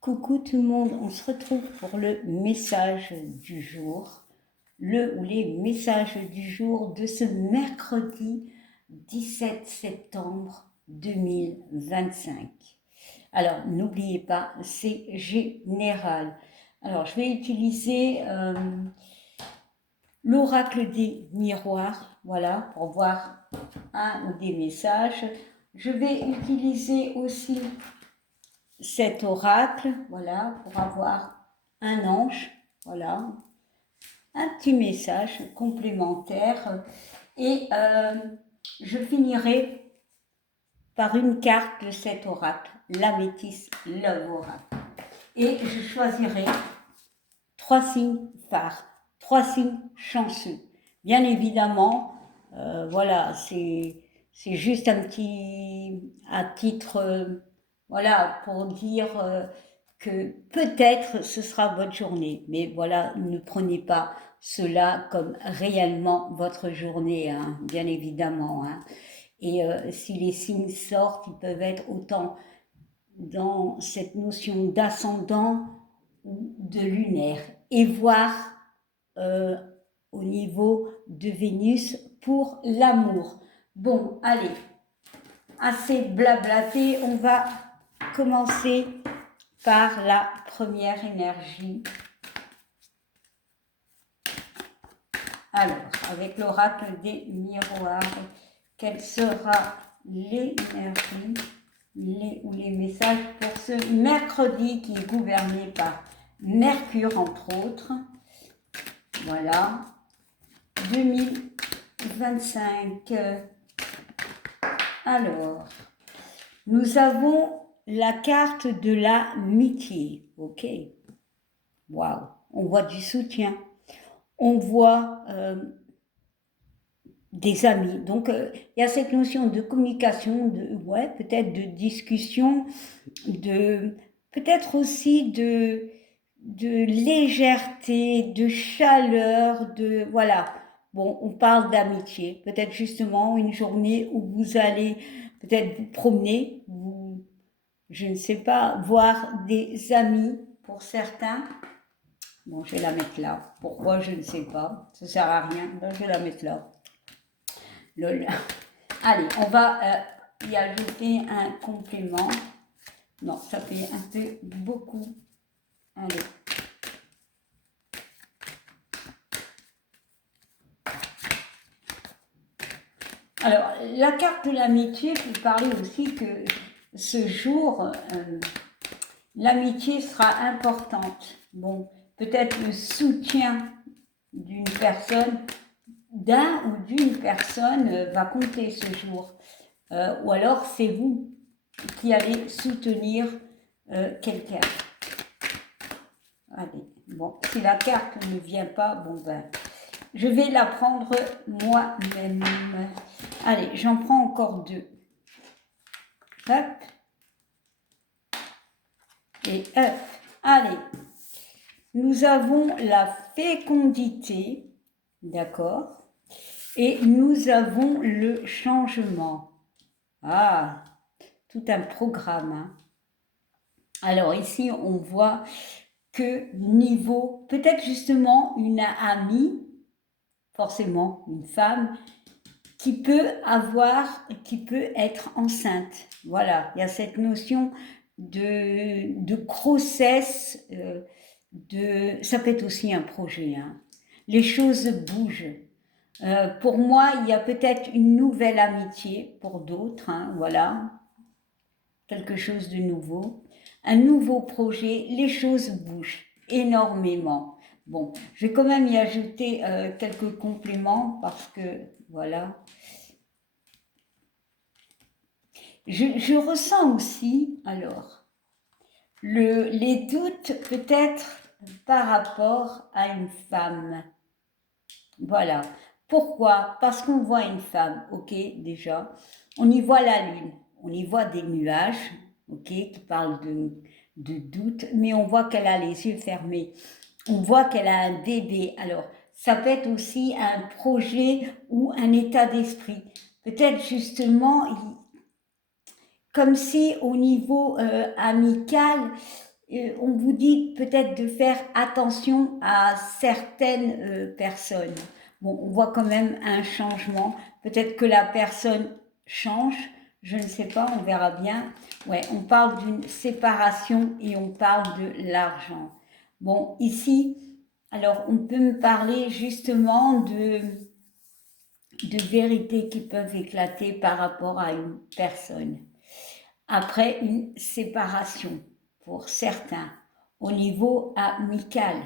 Coucou tout le monde, on se retrouve pour le message du jour, le ou les messages du jour de ce mercredi 17 septembre 2025. Alors n'oubliez pas, c'est général. Alors je vais utiliser l'oracle des miroirs, voilà, pour voir un ou des messages. Je vais utiliser aussi cet oracle, voilà, pour avoir un ange, voilà, un petit message complémentaire. Et je finirai par une carte de cet oracle, l'améthyste Love Oracle. Et je choisirai 3 signes phares, 3 signes chanceux. Bien évidemment, voilà, c'est juste un petit, à titre, voilà, pour dire que peut-être ce sera votre journée. Mais voilà, ne prenez pas cela comme réellement votre journée, hein, bien évidemment. Hein. Et si les signes sortent, ils peuvent être autant dans cette notion d'ascendant ou de lunaire. Et voir euh, au niveau de Vénus pour l'amour. Bon, allez, assez blablaté, on va commencer par la première énergie. Alors, avec l'oracle des miroirs, quelle sera l'énergie ou les messages pour ce mercredi qui est gouverné par Mercure, entre autres. Voilà. 2025. Alors, nous avons la carte de l'amitié. Ok. Waouh. On voit du soutien. On voit des amis. Donc, il y a cette notion de communication, ouais, peut-être de discussion, peut-être aussi de légèreté, de chaleur, voilà. Bon, on parle d'amitié. Peut-être justement une journée où vous allez peut-être vous promener, je ne sais pas, voir des amis pour certains. Bon, je vais la mettre là. Pourquoi, je ne sais pas. Ça sert à rien. Donc, je vais la mettre là. Lol. Allez, on va y ajouter un complément. Non, ça fait un peu beaucoup. Allez. Alors, la carte de l'amitié peut parler aussi que ce jour, l'amitié sera importante. Bon, peut-être le soutien d'une personne, d'un ou d'une personne va compter ce jour. Ou alors c'est vous qui allez soutenir quelqu'un. Allez, bon, si la carte ne vient pas, bon ben, je vais la prendre moi-même. Allez, j'en prends encore 2. Hop. Et hop. Allez. Nous avons la fécondité, d'accord, et nous avons le changement. Ah, tout un programme. Hein. Alors ici, on voit que niveau, peut-être justement une amie, forcément une femme, qui peut être enceinte. Voilà, il y a cette notion de grossesse, ça peut être aussi un projet. Hein. Les choses bougent. Pour moi, il y a peut-être une nouvelle amitié pour d'autres, hein, voilà, quelque chose de nouveau, un nouveau projet, les choses bougent énormément. Bon, je vais quand même y ajouter quelques compléments parce que, voilà. Je ressens aussi, alors, les doutes peut-être par rapport à une femme. Voilà. Pourquoi? Parce qu'on voit une femme, ok, déjà. On y voit la lune, on y voit des nuages, ok, qui parlent de doute, mais on voit qu'elle a les yeux fermés. On voit qu'elle a un bébé. Alors, ça peut être aussi un projet ou un état d'esprit. Peut-être justement, comme si au niveau amical, on vous dit peut-être de faire attention à certaines personnes. Bon, on voit quand même un changement. Peut-être que la personne change, je ne sais pas, on verra bien. Ouais, on parle d'une séparation et on parle de l'argent. Bon, ici, alors on peut me parler justement de vérités qui peuvent éclater par rapport à une personne. Après une séparation, pour certains, au niveau amical,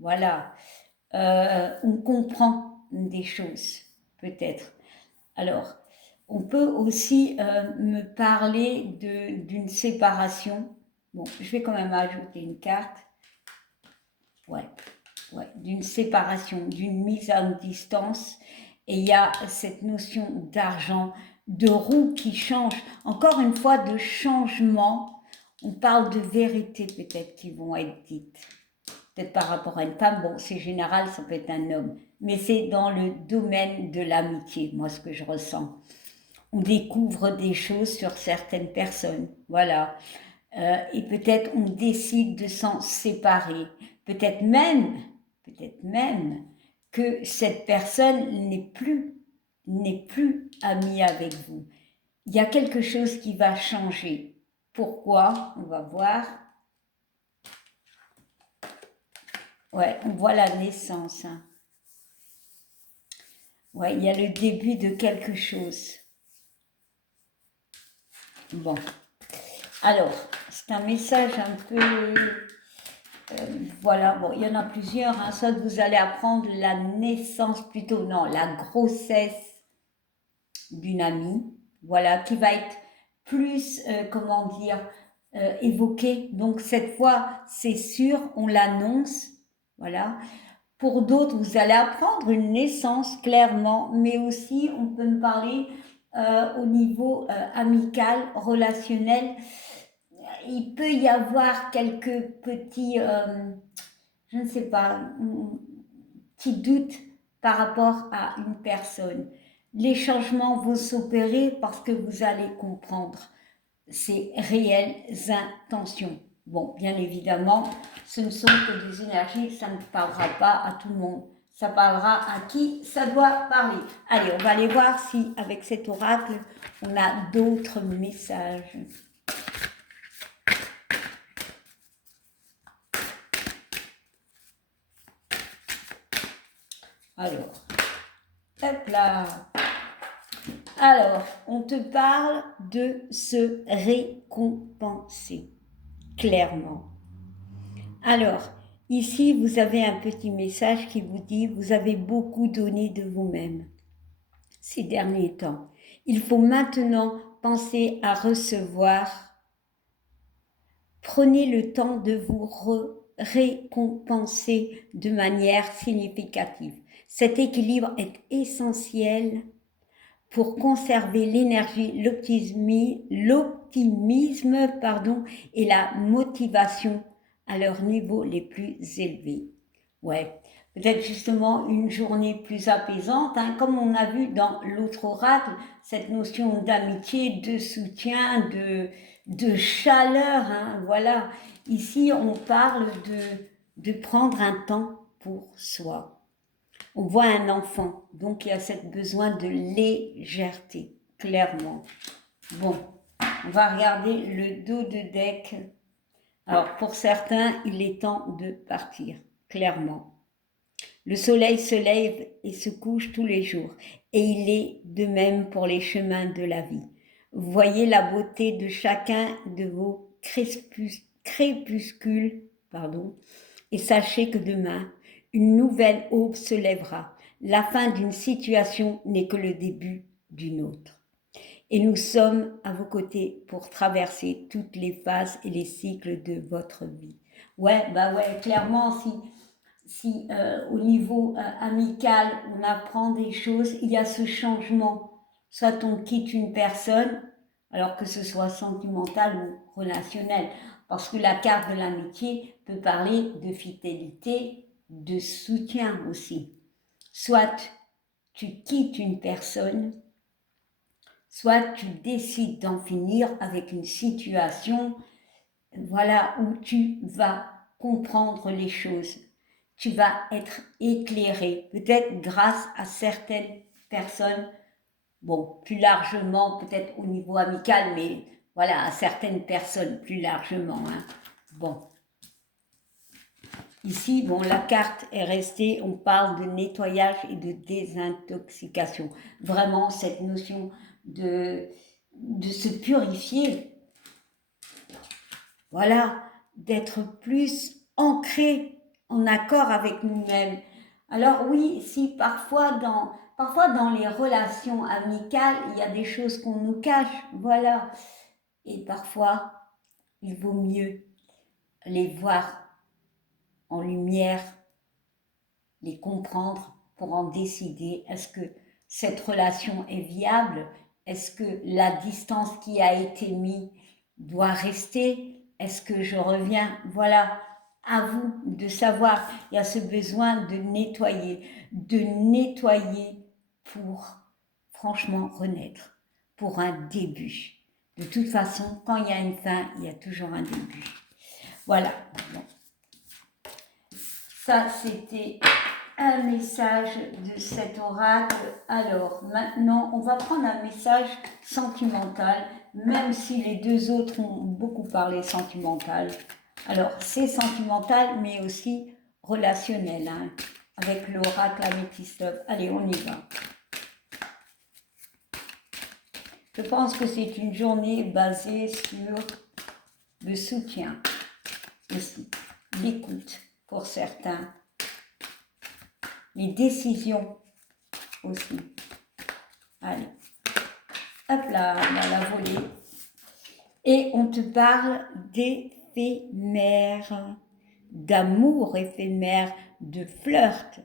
voilà, on comprend des choses, peut-être. Alors, on peut aussi me parler d'une séparation. Bon, je vais quand même ajouter une carte. Ouais, ouais, d'une séparation, d'une mise à distance. Et il y a cette notion d'argent, de roue qui change. Encore une fois, de changement. On parle de vérités peut-être qui vont être dites. Peut-être par rapport à une femme, bon, c'est général, ça peut être un homme. Mais c'est dans le domaine de l'amitié, moi, ce que je ressens. On découvre des choses sur certaines personnes, voilà. Et peut-être on décide de s'en séparer. Peut-être même que cette personne n'est plus amie avec vous. Il y a quelque chose qui va changer. Pourquoi? On va voir. Ouais, on voit la naissance. Hein. Ouais, il y a le début de quelque chose. Bon. Alors, c'est un message un peu... voilà, bon, il y en a plusieurs. Hein. Soit vous allez apprendre la naissance, plutôt, non, la grossesse d'une amie, voilà, qui va être plus, comment dire, évoquée. Donc, cette fois, c'est sûr, on l'annonce, voilà. Pour d'autres, vous allez apprendre une naissance, clairement, mais aussi, on peut me parler au niveau amical, relationnel. Il peut y avoir quelques petits, je ne sais pas, petits doutes par rapport à une personne. Les changements vont s'opérer parce que vous allez comprendre ses réelles intentions. Bon, bien évidemment, ce ne sont que des énergies, ça ne parlera pas à tout le monde. Ça parlera à qui ça doit parler. Allez, on va aller voir si, avec cet oracle, on a d'autres messages. Alors, hop là. Alors, on te parle de se récompenser, clairement. Alors, ici, vous avez un petit message qui vous dit, vous avez beaucoup donné de vous-même ces derniers temps. Il faut maintenant penser à recevoir. Prenez le temps de vous récompenser de manière significative. Cet équilibre est essentiel pour conserver l'énergie, l'optimisme, et la motivation à leurs niveaux les plus élevés. Ouais, peut-être justement une journée plus apaisante, hein, comme on a vu dans l'autre oracle, cette notion d'amitié, de soutien, de chaleur, hein, voilà. Ici, on parle de prendre un temps pour soi. On voit un enfant, donc il y a ce besoin de légèreté, clairement. Bon, on va regarder le dos de deck. Alors, pour certains, il est temps de partir, clairement. Le soleil se lève et se couche tous les jours, et il est de même pour les chemins de la vie. Voyez la beauté de chacun de vos crépuscules, et sachez que demain, une nouvelle aube se lèvera. La fin d'une situation n'est que le début d'une autre. Et nous sommes à vos côtés pour traverser toutes les phases et les cycles de votre vie. Ouais, clairement, si au niveau amical, on apprend des choses, il y a ce changement. Soit on quitte une personne, alors que ce soit sentimental ou relationnel. Parce que la carte de l'amitié peut parler de fidélité, de soutien aussi. Soit tu quittes une personne, soit tu décides d'en finir avec une situation voilà, où tu vas comprendre les choses. Tu vas être éclairé, peut-être grâce à certaines personnes, bon, plus largement, peut-être au niveau amical, mais voilà, à certaines personnes plus largement. Hein. Bon. Ici, bon, la carte est restée, on parle de nettoyage et de désintoxication. Vraiment, cette notion de se purifier, voilà, d'être plus ancré en accord avec nous-mêmes. Alors oui, si parfois dans les relations amicales, il y a des choses qu'on nous cache, voilà. Et parfois, il vaut mieux les voir en lumière, les comprendre pour en décider. Est-ce que cette relation est viable? Est-ce que la distance qui a été mise doit rester? Est-ce que je reviens? Voilà, à vous de savoir. Il y a ce besoin de nettoyer pour franchement renaître, pour un début. De toute façon, quand il y a une fin, il y a toujours un début. Voilà. Bon. Ça, c'était un message de cet oracle. Alors, maintenant, on va prendre un message sentimental, même si les deux autres ont beaucoup parlé sentimental. Alors, c'est sentimental, mais aussi relationnel, hein, avec l'oracle améthystophe. Allez, on y va. Je pense que c'est une journée basée sur le soutien aussi, l'écoute pour certains, les décisions aussi. Allez, hop là, on va la voler. Et on te parle d'éphémère, d'amour éphémère, de flirt.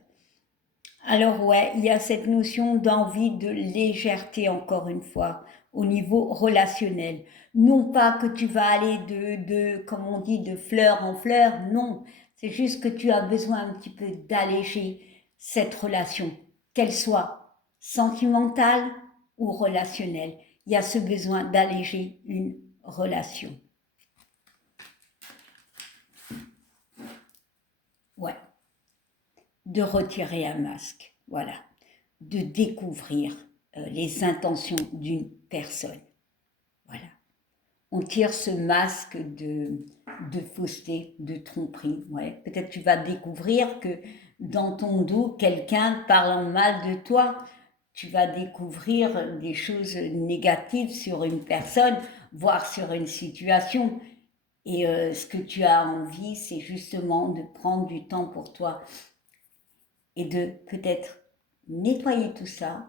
Alors ouais, il y a cette notion d'envie de légèreté encore une fois, au niveau relationnel. Non pas que tu vas aller comme on dit, de fleur en fleur, non. C'est juste que tu as besoin un petit peu d'alléger cette relation, qu'elle soit sentimentale ou relationnelle. Il y a ce besoin d'alléger une relation. Ouais. De retirer un masque, voilà. De découvrir les intentions d'une personne. Voilà. On tire ce masque de fausseté, de tromperie. Ouais. Peut-être tu vas découvrir que dans ton dos, quelqu'un parle en mal de toi. Tu vas découvrir des choses négatives sur une personne, voire sur une situation. Et ce que tu as envie, c'est justement de prendre du temps pour toi et de peut-être nettoyer tout ça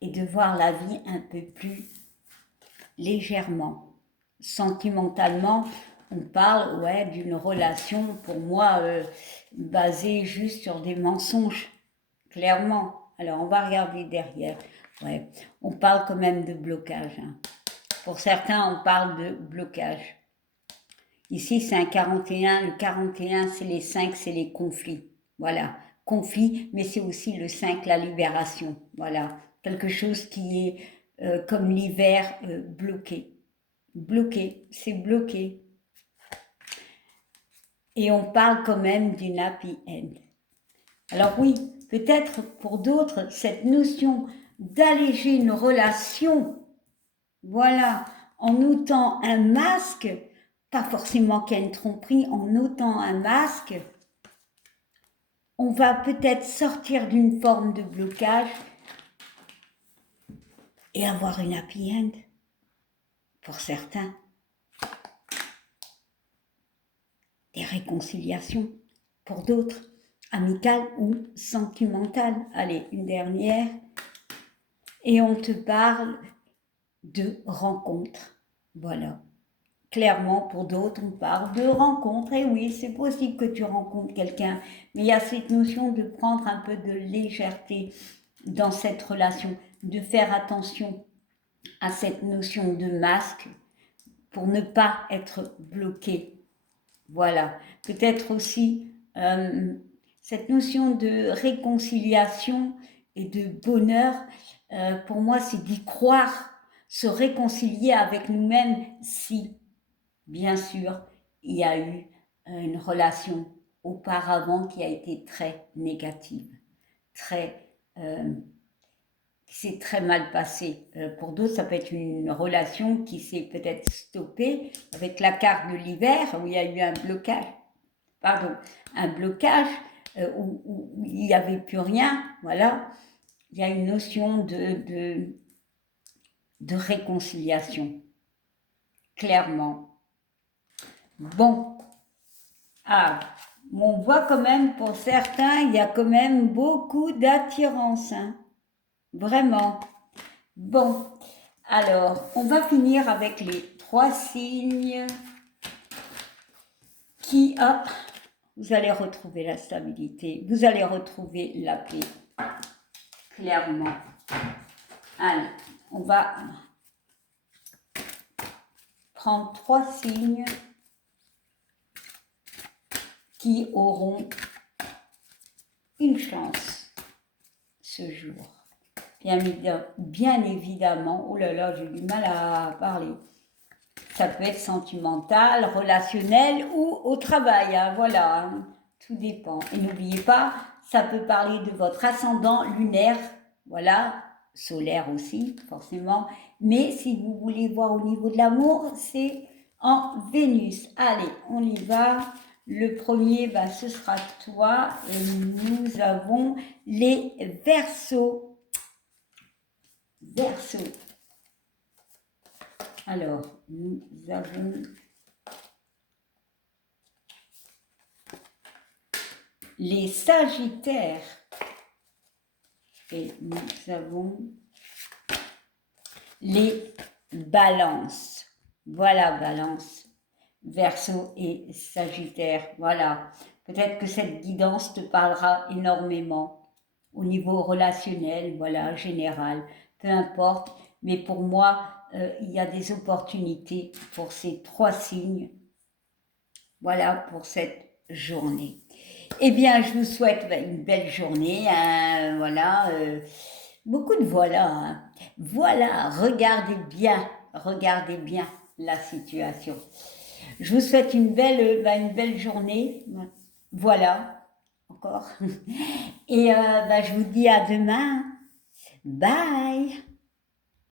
et de voir la vie un peu plus légèrement. Sentimentalement, on parle d'une relation, pour moi, basée juste sur des mensonges, clairement. Alors, on va regarder derrière. Ouais. On parle quand même de blocage. Hein. Pour certains, on parle de blocage. Ici, c'est un 41. Le 41, c'est les 5, c'est les conflits. Voilà. Conflit, mais c'est aussi le 5, la libération. Voilà. Quelque chose qui est comme l'hiver bloqué. Bloqué, c'est bloqué. Et on parle quand même d'une happy end. Alors oui, peut-être pour d'autres, cette notion d'alléger une relation, voilà, en ôtant un masque, pas forcément qu'il y ait une tromperie, en ôtant un masque, on va peut-être sortir d'une forme de blocage et avoir une happy end, pour certains. Des réconciliations, pour d'autres, amicales ou sentimentales. Allez, une dernière. Et on te parle de rencontres. Voilà. Clairement, pour d'autres, on parle de rencontres. Et oui, c'est possible que tu rencontres quelqu'un, mais il y a cette notion de prendre un peu de légèreté dans cette relation, de faire attention à cette notion de masque pour ne pas être bloqué. Voilà. Peut-être aussi cette notion de réconciliation et de bonheur, pour moi, c'est d'y croire, se réconcilier avec nous-mêmes si bien sûr, il y a eu une relation auparavant qui a été très négative, très, qui s'est très mal passée. Pour d'autres, ça peut être une relation qui s'est peut-être stoppée avec la carte de l'hiver où il y a eu un blocage, où il n'y avait plus rien, voilà. Il y a une notion de réconciliation, clairement. Bon, on voit quand même, pour certains, il y a quand même beaucoup d'attirance, hein. Vraiment. Bon, alors, on va finir avec les 3 signes qui, vous allez retrouver la stabilité, vous allez retrouver la paix, clairement. Allez, on va prendre 3 signes qui auront une chance ce jour. Bien évidemment, oh là là, j'ai du mal à parler. Ça peut être sentimental, relationnel ou au travail, hein, voilà, hein, tout dépend. Et n'oubliez pas, ça peut parler de votre ascendant lunaire, voilà, solaire aussi, forcément. Mais si vous voulez voir au niveau de l'amour, c'est en Vénus. Allez, on y va. Le premier, ce sera toi. Et nous avons les Verseaux. Verseaux. Alors, nous avons les Sagittaires et nous avons les Balances. Voilà, Balance, Verseau et Sagittaire. Voilà. Peut-être que cette guidance te parlera énormément au niveau relationnel, voilà, général. Peu importe. Mais pour moi, il y a des opportunités pour ces 3 signes. Voilà pour cette journée. Eh bien, je vous souhaite une belle journée. Hein, voilà, beaucoup de voilà. Hein. Voilà, regardez bien la situation. Je vous souhaite une belle journée. Voilà, encore. Et je vous dis à demain. Bye.